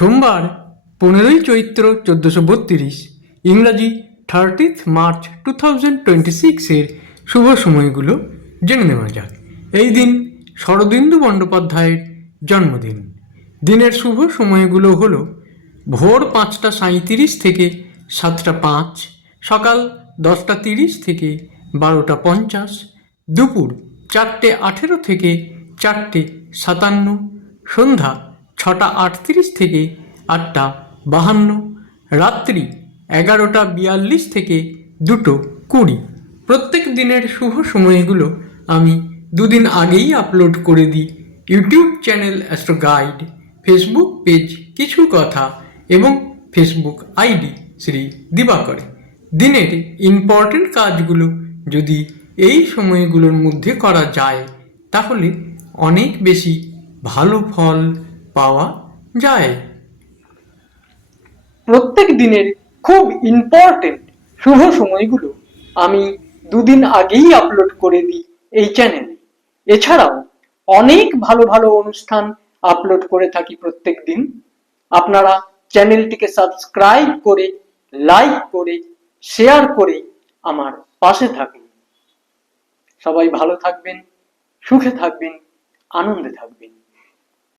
সোমবার 15ই চৈত্র 1432, ইংরাজি 30th March 2026 শুভ সময়গুলো জেনে নেওয়া যাক। এই দিন শরদিন্দু বন্দ্যোপাধ্যায়ের জন্মদিন। দিনের শুভ সময়গুলো হলো ভোর 5টা 37 থেকে 7টা 5, সকাল 10টা 30 থেকে 12টা 50, দুপুর 4টে 18 থেকে 4টে 57, সন্ধ্যা 6টা 38 থেকে 8টা 52, রাত্রি 11টা 42 থেকে 2টো 20। প্রত্যেক দিনের শুভ সময়গুলো আমি দুদিন আগেই আপলোড করে দিই YouTube channel astro guide, Facebook page কিছু কথা এবং ফেসবুক আইডি শ্রী দিবাকরে। দিনের ইম্পর্টেন্ট কাজগুলো যদি এই সময়গুলোর মধ্যে করা যায় তাহলে অনেক বেশি ভালো ফল পাওয়া যায়। প্রত্যেক দিনের খুব ইম্পর্টেন্ট শুভ সময়গুলো আমি দুদিন আগেই আপলোড করে দিই এই চ্যানেলে। এছাড়াও অনেক ভালো ভালো অনুষ্ঠান আপলোড করে থাকি প্রত্যেক দিন। আপনারা চ্যানেলটিকে সাবস্ক্রাইব করে, লাইক করে, শেয়ার করে আমার পাশে থাকুন। সবাই ভালো থাকবেন, সুখে থাকবেন, আনন্দে থাকবেন।